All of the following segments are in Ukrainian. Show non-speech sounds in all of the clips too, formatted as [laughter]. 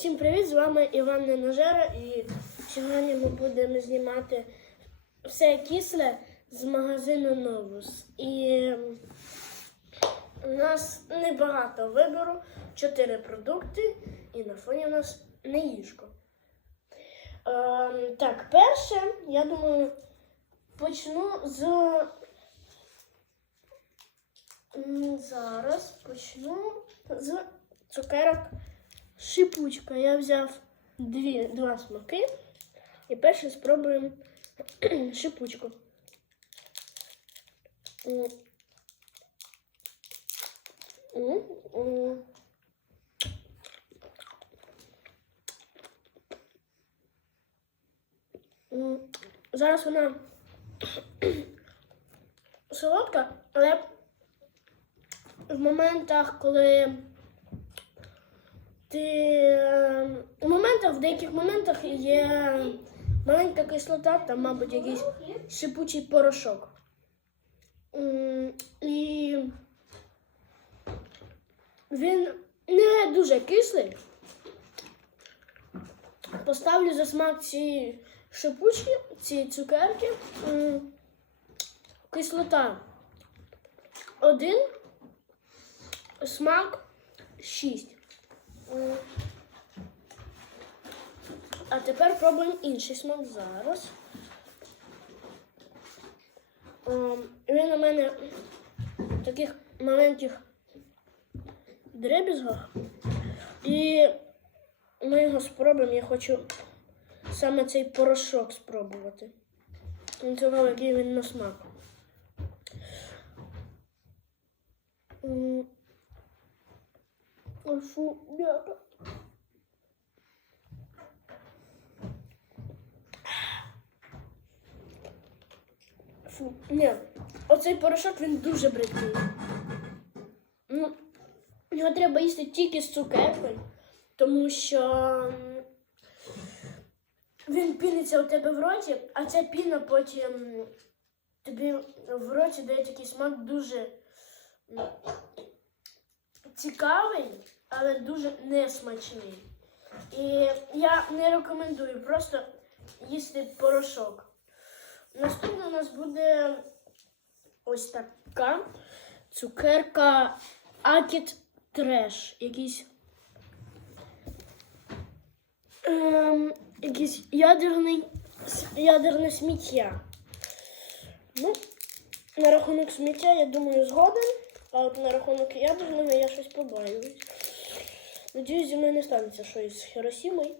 Всім привіт! З вами Іван Неножера і сьогодні ми будемо знімати все кисле з магазину Новус. І ем, у нас небагато вибору, чотири продукти, і на фоні у нас не їжко. Ем, так, перше, я думаю, почну з. Зараз почну з цукерок шипучка. Я взяв дві, два смаки. І перше спробуємо [clears throat] шипучку. Зараз вона [clears throat] солодка, але в моментах, коли ти ем, моментах, в деяких моментах є маленька кислота, там, мабуть, якийсь шипучий порошок. І він не дуже кислий. Поставлю за смак ці шипучки, ці цукерки. Кислота один, смак шість. А тепер пробуємо інший смак зараз. Ем, Він у мене в таких маленьких дребізгах. І ми його спробуємо. Я хочу саме цей порошок спробувати. Він цікаво, який він на смак. Фу. Фу, ні, оцей порошок він дуже бридкий. Ну, його треба їсти тільки з цукеркою, тому що він піниться у тебе в роті, а ця піна потім тобі в роті дає такий смак дуже цікавий, але дуже несмачний. І я не рекомендую просто їсти порошок. Наступна у нас буде ось така цукерка Акіт Треш. Якийсь, ем, якийсь ядерний, ядерне сміття. Ну, на рахунок сміття, я думаю, згоден. А от на рахунок ядерного я щось побаюсь. Надіюсь, зі мною не станеться щось з Хіросімою.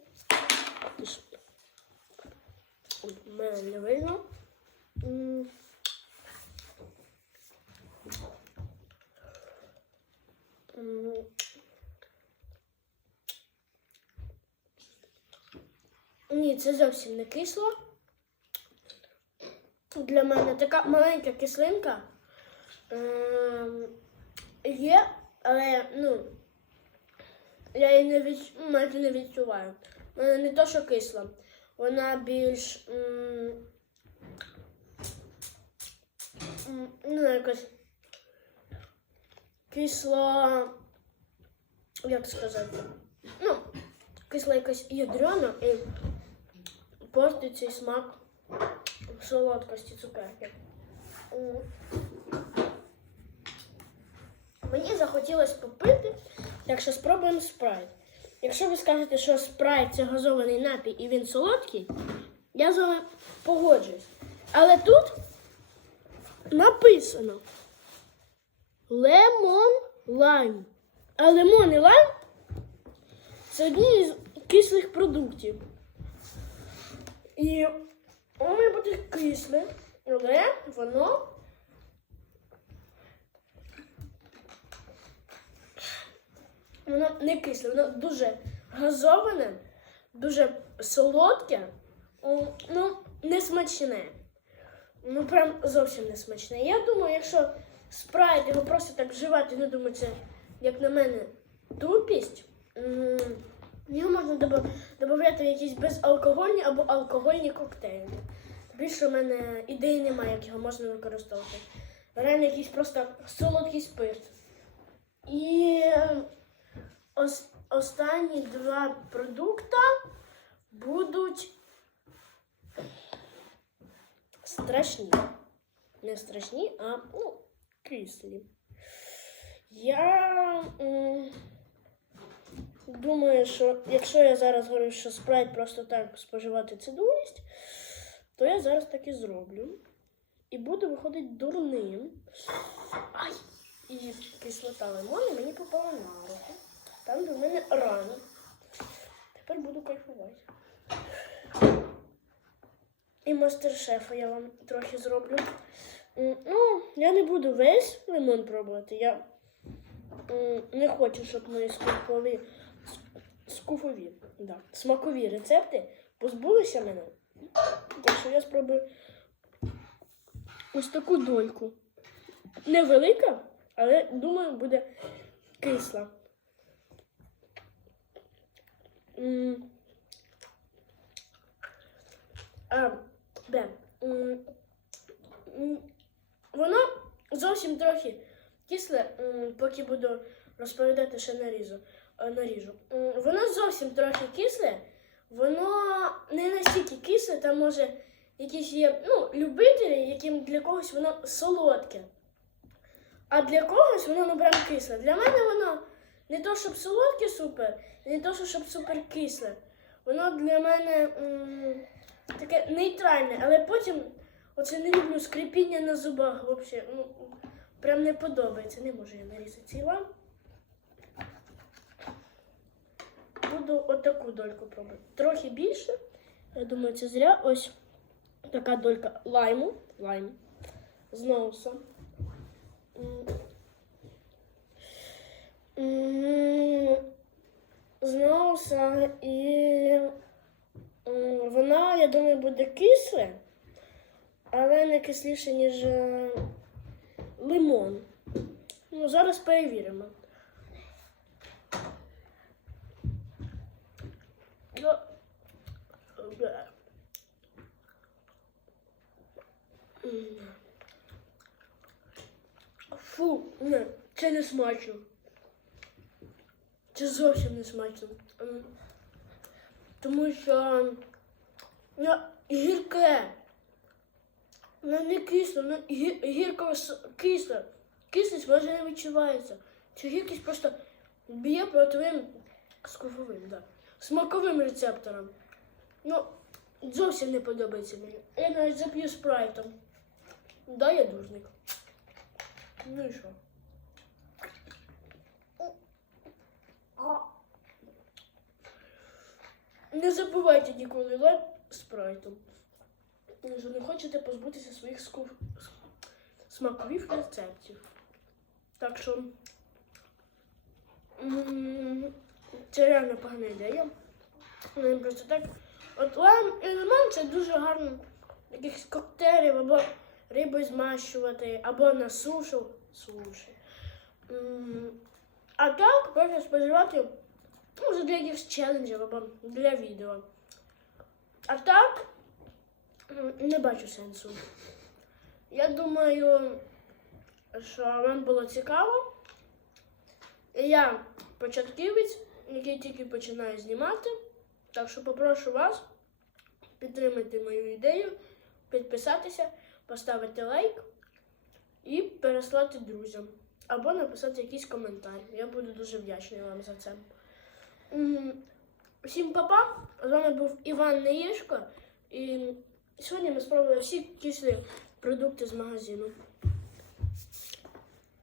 Мене не видно. Ні, це зовсім не кисло. Для мене така маленька кислинка. Ем, Є, але ну, я її не відч... майже не відчуваю. Вона не то, що кисла. Вона більш. м, Ну, якось кисло. Як сказати? Ну, кисла якась ядрена і портить цей смак солодкості цукерки. Мені захотілося попити, так що спробуємо спрайт. Якщо ви скажете, що спрайт це газований напій і він солодкий, я з вами погоджуюсь. Але тут написано лемон лайм. А лимон і лайм це одні з кислих продуктів. І воно бути кисле, але воно Воно не кисле, воно дуже газоване, дуже солодке, ну, не смачне. Ну, прям зовсім не смачне. Я думаю, якщо спрайт його просто так вживати, ну, думаю, це, як на мене, тупість. Його можна додати в якісь безалкогольні або алкогольні коктейлі. Більше в мене ідеї немає, як його можна використовувати. Реально якийсь просто солодкий спирт. І ос- останні два продукти будуть страшні. Не страшні, а ну, кислі. Я думаю, що якщо я зараз говорю, що спрайт просто так споживати це дурість, то я зараз так і зроблю. І буду виходити дурним. Ай! І кислота лимону мені попала на руку. Там до мене рано. Тепер буду кайфувати. І мастер-шефа я вам трохи зроблю. Ну, я не буду весь лимон пробувати. Я не хочу, щоб мої скупові, скуфові, да, смакові рецепти позбулися мене. Так що я спробую ось таку дольку. Невелика, але думаю, буде кисла. М. А, Воно зовсім трохи кисле, поки буду розповідати, що наріжу. е, наріжу. Воно зовсім трохи кисле, воно не настільки кисле, там може якісь є ну, любителі, яким для когось воно солодке. А для когось воно ну прям кисле. Для мене воно не то, щоб солодке супер, не то, щоб супер кисле. Воно для мене м, таке нейтральне, але потім оце не люблю скрипіння на зубах. Взагалі, ну, прям не подобається. Не можу я нарізати цей лам. Буду отаку дольку пробувати. Трохи більше. Я думаю, це зря. Ось така долька лайму. Лайм. З ноусом. М, і вона, я думаю, буде кисле, але не кисліше, ніж е, лимон. Ну, зараз перевіримо. Ну. Фу, не, це не смачно. Це зовсім не смачно. Тому що ну, гірке. Воно не кисло, воно гі- гірко кисле. Кислість майже не відчувається. Ця гіркість просто б'є по твоїм скуфовим, да. смаковим рецепторам. Ну, зовсім не подобається мені. Я навіть зап'ю спрайтом. Да, я дурник. Ну і що? Не забувайте ніколи лед спрайтом. Якщо не хочете позбутися своїх скуф... смакових рецептів. Так що це реально погана ідея. Не просто так. От лайм і лимон це дуже гарно якихось коктейлів або рибою змащувати, або на сушу. Суші. А так можна споживати ну, вже для якихось челенджів або для відео. А так не бачу сенсу. Я думаю, що вам було цікаво. Я початківець, який тільки починає знімати. Так що попрошу вас підтримати мою ідею, підписатися, поставити лайк і переслати друзям. Або написати якийсь коментар. Я буду дуже вдячний вам за це. Всім папа! З вами був Іван Неєшко. І сьогодні ми спробували всі кислі продукти з магазину.